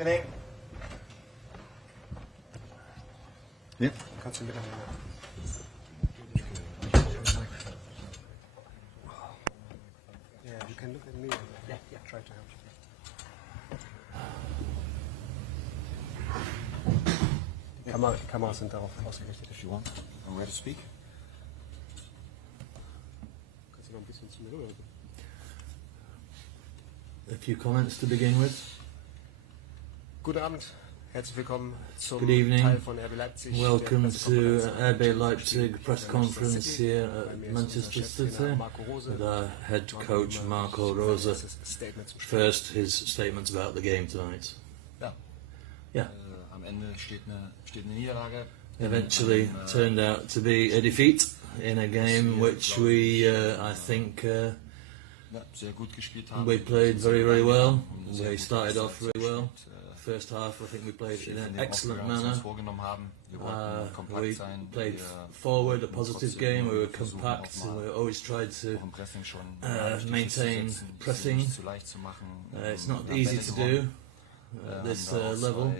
Evening. Yeah. Kannst du miteinander. Yeah, you can look at me. Yeah, try to help you. Die Kameras sind darauf ausgerichtet. If you want, I'm ready to speak. Kannst du noch ein bisschen zu mir rüber? A few comments to begin with. Guten Abend, herzlich willkommen zum Good evening. Teil von RB Leipzig. Welcome to RB Leipzig press conference here at Manchester City with our head coach Marco Rose. First, his statements about the game tonight. Yeah. Am Ende steht eine Niederlage. Eventually turned out to be a defeat in a game which we, I think, we played very, very well. We started off very well. First half, I think we played in an excellent manner. We played forward, a positive game. We were compact, and we always tried to maintain pressing. It's not easy to do at this level.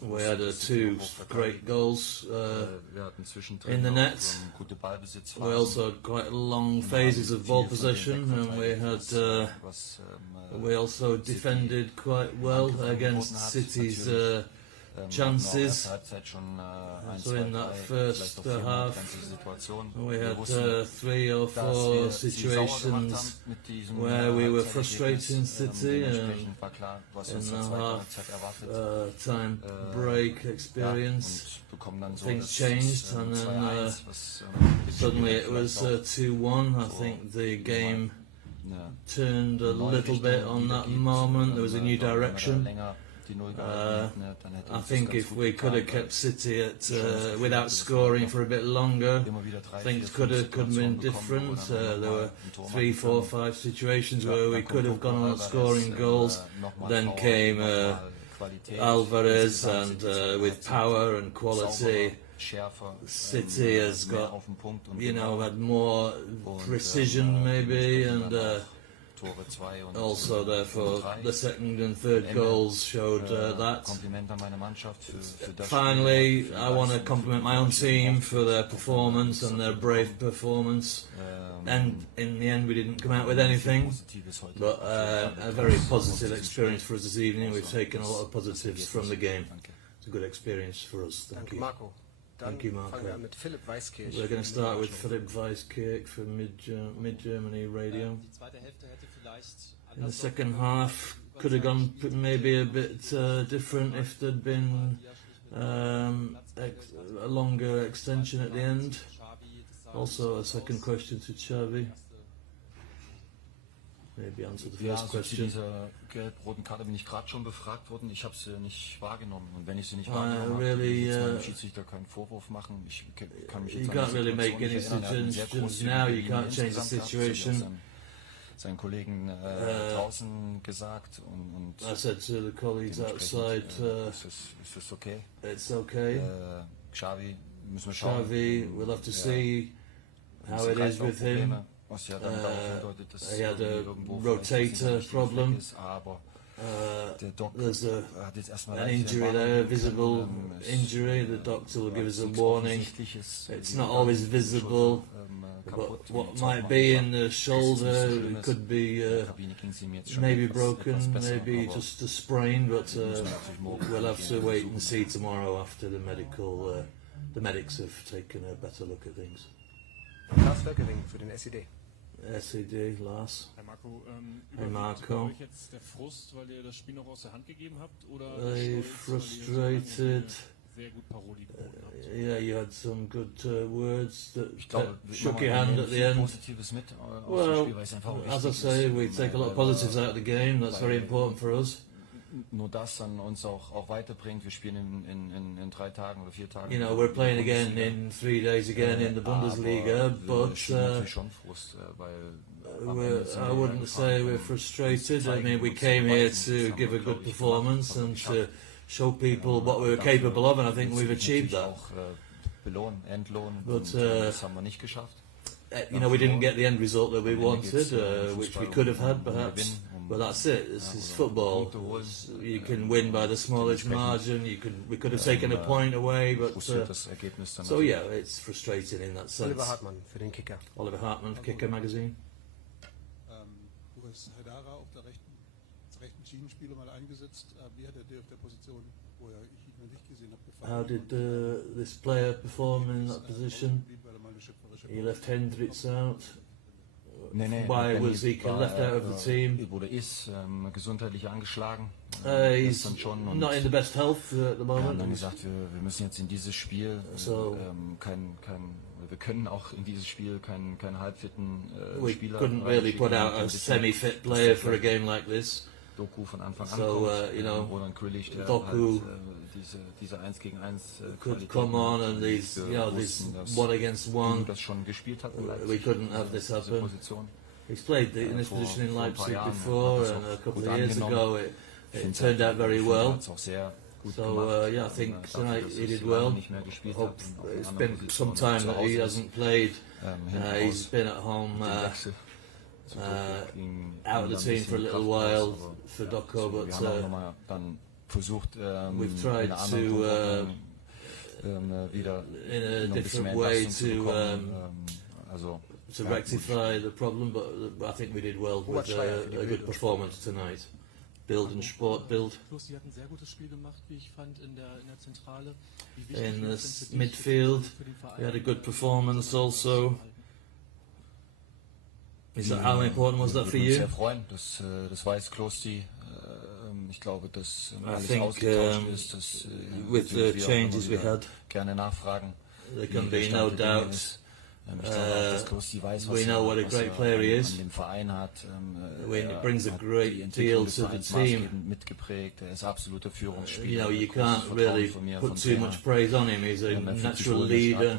We had two great goals in the net. We also had quite long phases of ball possession, and we also defended quite well against City's chances. So in that first half, we had 3 or 4 situations where we were frustrating City, and in the half-time break experience, things changed, and then suddenly it was 2-1. I think the game turned a little bit on that moment. There was a new direction. I think if we could have kept City at without scoring for a bit longer, things could have been different. There were 3, 4, 5 situations where we could have gone on scoring goals. Then came Alvarez, and with power and quality, City has got, had more precision maybe, and also therefore the second and third goals showed that. Finally, I want to compliment my own team for their performance and their brave performance, and in the end we didn't come out with anything, but a very positive experience for us this evening. We've taken a lot of positives from the game. It's a good experience for us. Thank you. Thank you, Marco. We're going to start with Philipp Weiskirch from Mid-Germany Radio. In the second half, could have gone maybe a bit different if there'd been a longer extension at the end. Also, a second question to Xavi. Maybe answer the first question. Zu dieser gelb-roten Karte bin ich gerade schon befragt worden. Ich habe sie nicht wahrgenommen. Und wenn ich sie nicht wahrgenommen habe, will ich meinem Schiedsrichter keinen Vorwurf machen. Ich kann mich jetzt you can't really make any suggestions now. You can't change the situation. Seinen Kollegen draußen gesagt und I said to the colleagues outside, ist es okay? It's okay. Xavi müssen wir schauen. Xavi, we'll have to see how it is with him. He had a rotator problem. There's an injury there, visible injury. The doctor will give us a warning. It's not always visible, but what might be in the shoulder, it could be maybe broken, maybe just a sprain, but we'll have to wait and see tomorrow after the medics have taken a better look at things. Lars Völkering für den SED. SED, Lars. Herr Marco, Hey Marco. euch jetzt der Frust, weil ihr das Spiel noch aus der Hand gegeben habt? Oder Frustrated. Sehr gut Paroli geboten habt? Yeah, you had some good words that shook your hand at the end. Well, as I say, we take a lot of positives out of the game. That's very important for us. Nur das dann uns auch weiterbringt. Wir spielen in 3 Tagen oder 4 Tagen. You know, we're playing again in 3 days again in the Bundesliga, but I wouldn't say we're frustrated. I mean, we came here to give a good performance and to show people what we were capable of, and I think we've achieved that. Entlohn, But das haben wir nicht geschafft. you know, we didn't get the end result that we wanted, which we could have had perhaps. But that's it. This is football. You can win by the smallest margin. We could have taken a point away, but so yeah, it's frustrating in that sense. Oliver Hartmann für den Kicker. Oliver Hartmann, Kicker magazine. Du hast Haidara auf der rechten Schienenspieler mal eingesetzt. Wie hat dir auf der Position, wo ich ihn noch nicht gesehen habe, gefallen? How did this player perform in that position? He left Hendricks out. Why was he left out of the team? Ist gesundheitlich angeschlagen. He's not in the best health at the moment. Wir haben dann gesagt, wir müssen jetzt in dieses Spiel wir können auch in dieses Spiel keinen halbfitten Spieler. We couldn't really put out a semi-fit player for a game like this. Doku von Anfang an so, you know, Doku diese 1 gegen 1 could come on and these, you know, this 1 against 1. Das schon gespielt hat in Leipzig. We couldn't have this happen. He's played in this position in Leipzig before, and a couple of years ago it turned out very well. So yeah, I think tonight he did well. Hope it's been some time that he hasn't played. He's been at home. Out of the team for a little while for Doku, but we've tried to in a different way to rectify the problem, but I think we did well with a good performance tonight. Bild and Sport Bild. Sie hatten ein sehr gutes Spiel gemacht, wie ich fand, in der Zentrale. In the midfield, we had a good performance also. Is that how important was that for you? Sehr freuen, das weiß Klosti. Ich glaube, dass alles ausgetauscht ist, dass with the changes we had, gerne nachfragen. There can be no doubt. We know what a great player he is. It brings a great deal to the team. You know, you can't really put too much praise on him. He's a natural leader.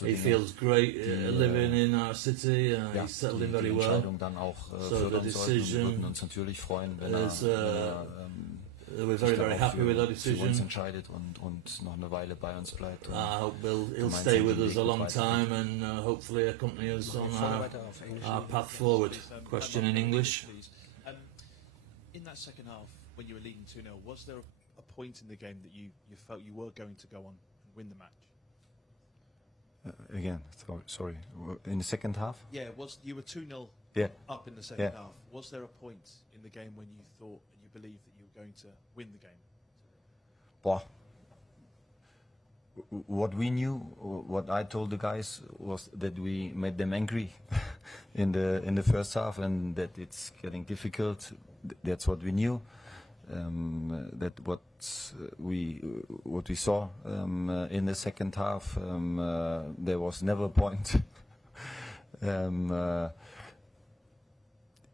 He feels great living in our city. He's settled in very well. So the decision is, we're very, very happy with that decision. I hope he'll stay with us a long time and hopefully accompany us on our path forward. Question in English. In that second half, when you were leading 2-0, was there a point in the game that you felt you were going to go on and win the match? Again, sorry. In the second half? Yeah, you were 2-0 up in the second half. Was there a point in the game when you thought and you believed that you were going to win the game? Well, what we knew, what I told the guys was that we made them angry in the first half, and that it's getting difficult. That's what we knew. That what we saw in the second half, there was never a point.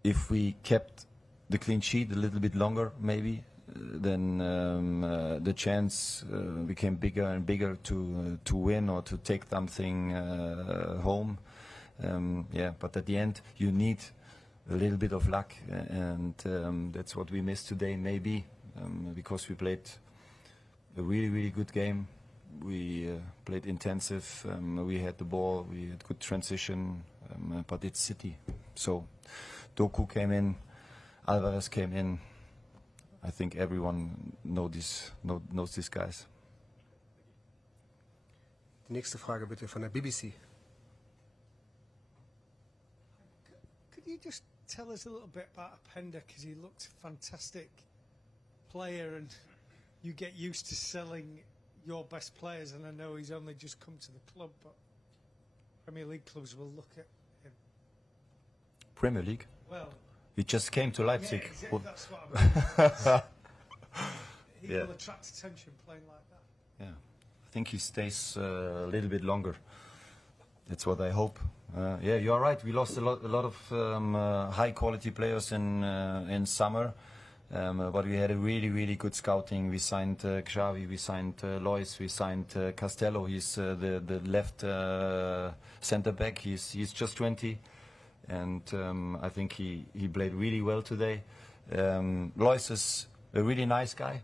If we kept the clean sheet a little bit longer, maybe, then the chance became bigger and bigger to win or to take something home. But at the end, you need a little bit of luck, and that's what we missed today, maybe, because we played a really, really good game. We played intensive. We had the ball. We had good transition, but it's City. So Doku came in, Alvarez came in. I think everyone knows these guys. Die nächste Frage bitte von der BBC. Could you just tell us a little bit about Openda, because he looked a fantastic player and you get used to selling your best players, and I know he's only just come to the club, but Premier League clubs will look at him. Premier League? Well, he just came to Leipzig. Yeah, exactly, that's what I mean. He will attract attention playing like that. Yeah, I think he stays a little bit longer. That's what I hope. Yeah, you're right. We lost a lot of high-quality players in summer, but we had a really, really good scouting. We signed Xavi, we signed Lois, we signed Castello. He's the left centre back. He's just 20, and I think he played really well today. Lois is a really nice guy,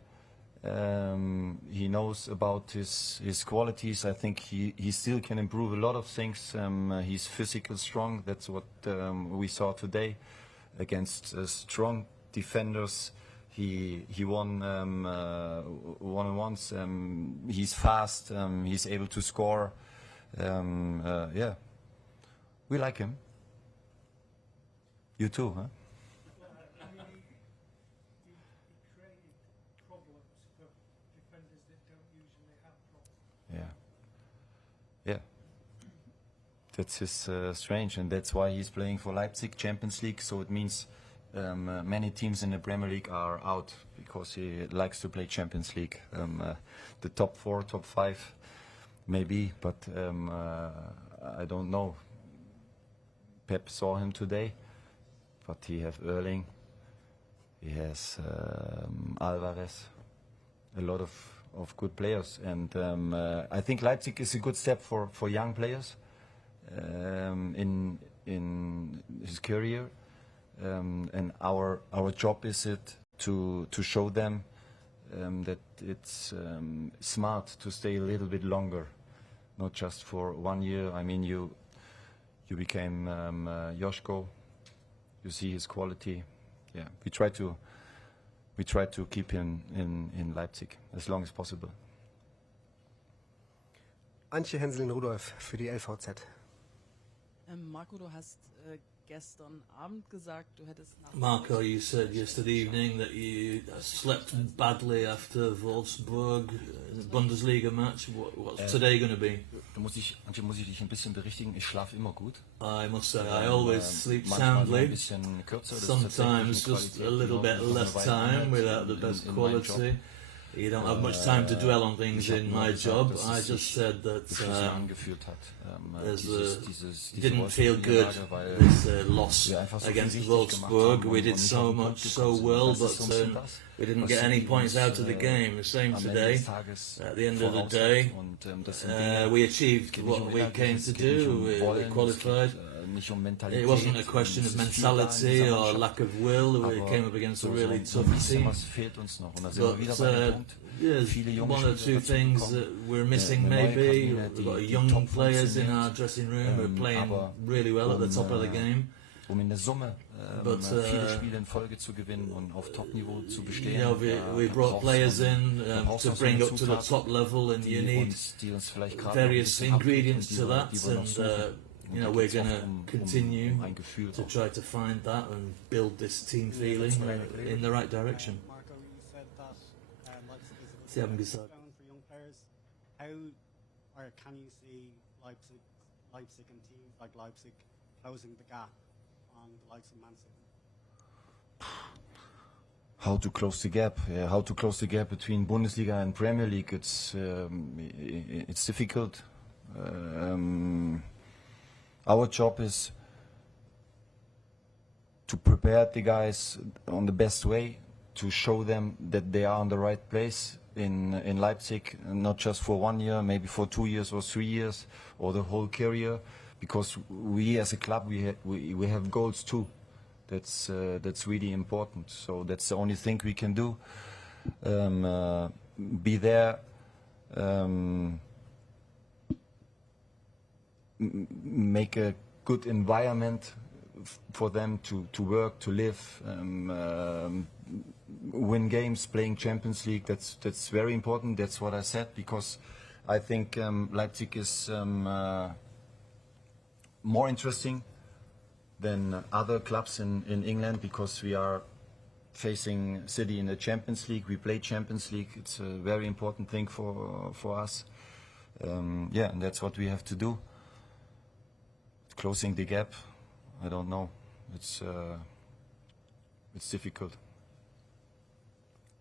He knows about his qualities. I think he still can improve a lot of things. He's physical strong. That's what we saw today against strong defenders. He won one-on-ones. He's fast. He's able to score. Yeah, we like him. You too, huh? Yeah, that's his strange, and that's why he's playing for Leipzig Champions League. So it means many teams in the Premier League are out because he likes to play Champions League. The top 4, top 5, maybe, but I don't know. Pep saw him today, but he has Erling, he has Alvarez, a lot of good players, and I think Leipzig is a good step for young players in his career, and our job is it to show them that it's smart to stay a little bit longer, not just for 1 year. I mean, you became Joško, you see his quality. Yeah, we try to keep him in Leipzig as long as possible. Antje Henselin-Rudolph für die LVZ. Marco, du hast gestern Abend gesagt, du hättest nach Marco, you said yesterday evening that you slept badly after Wolfsburg Bundesliga match. What's today going to be? Antje, muss ich dich ein bisschen berichtigen. Ich schlafe immer gut. I must say, I always sleep soundly. Sometimes just a little bit less time without the best quality. You don't have much time to dwell on things in my job. I just said that didn't feel good, this loss against Wolfsburg. We did so much, so well, but we didn't get any points out of the game. The same today. At the end of the day, we achieved what we came to do. We qualified. It wasn't a question of mentality or lack of will. We came up against a really tough team. But there's one or two things that we're missing maybe. We've got young players in our dressing room who are playing really well at the top of the game. But we brought players in to bring up to the top level, and you need various ingredients to that, and we're going to continue to try to find that and build this team feeling in the right direction. Marco, you said that Leipzig is a good stone for young players. How or can you see Leipzig and teams like Leipzig closing the gap on the likes of Man City? How to close the gap? How to close the gap between Bundesliga and Premier League? It's difficult. Our job is to prepare the guys on the best way, to show them that they are on the right place in Leipzig, not just for 1 year, maybe for 2 years or 3 years, or the whole career. Because we as a club, we have goals too. That's really important. So that's the only thing we can do. Be there. Make a good environment for them to work, to live, win games, playing Champions League. That's very important. That's what I said, because I think Leipzig is more interesting than other clubs in England, because we are facing City in the Champions League. We play Champions League. It's a very important thing for us. Yeah, and that's what we have to do. Closing the gap, I don't know. It's difficult.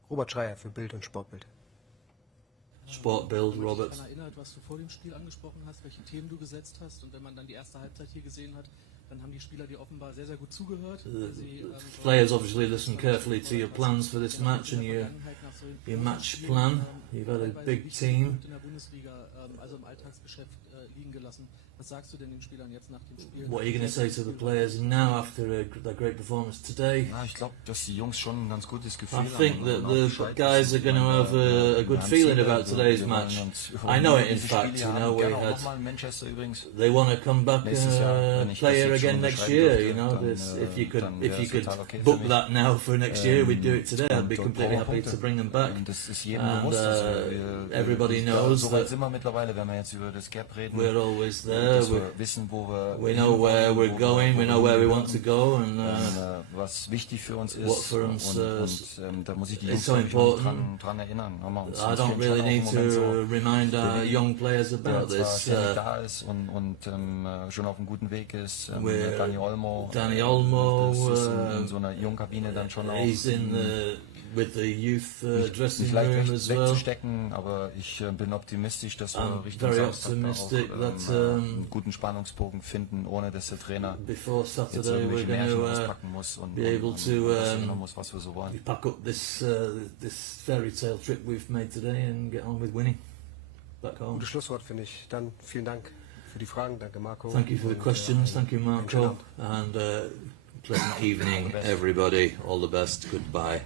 Robert Schreier für Bild und Sportbild. Sportbild, Robert. Ich habe daran erinnert, was du vor dem Spiel angesprochen hast, welche Themen du gesetzt hast. Und wenn man dann die erste Halbzeit hier gesehen hat, dann haben die Spieler dir offenbar sehr, sehr gut zugehört. Players obviously listen carefully to your plans for this match and your match plan. You've had a big team. In der Bundesliga, also im Alltagsgeschäft liegen gelassen. Was sagst du denn den Spielern jetzt nach dem Spiel? What are you going to say to the players now after their great performance today? Ja, ich glaube, dass die Jungs schon ein ganz gutes Gefühl I think that the guys are going to have a good feeling about today's match. I know it, in fact. You know, they want to come back and play here again next year. You know, if you could book that now for next year, we'd do it today. I'd be completely happy to bring them back. And everybody knows that we're always there. We know where we're going, we know where we want to go, and was wichtig für uns what ist. for us Da muss ich die is Jungs so important. dran erinnern. I don't really need to remind our young players about this. Da ist und schon auf einem guten Weg ist. Dani Olmo, in so einer Jungkabine dann schon auch. He's in with the youth dressing room as well. Wegzustecken, aber ich bin optimistisch, dass wir Richtung Samstag auch einen guten Spannungsbogen finden, ohne dass der Trainer before Saturday we're going to be able to pack up this fairy tale trip we've made today and get on with winning back home. Gutes Schlusswort, finde ich. Dann vielen Dank für die Fragen. Danke, Marco. Thank you for the questions. Thank you, Marco. And pleasant evening, everybody. All the best. Goodbye.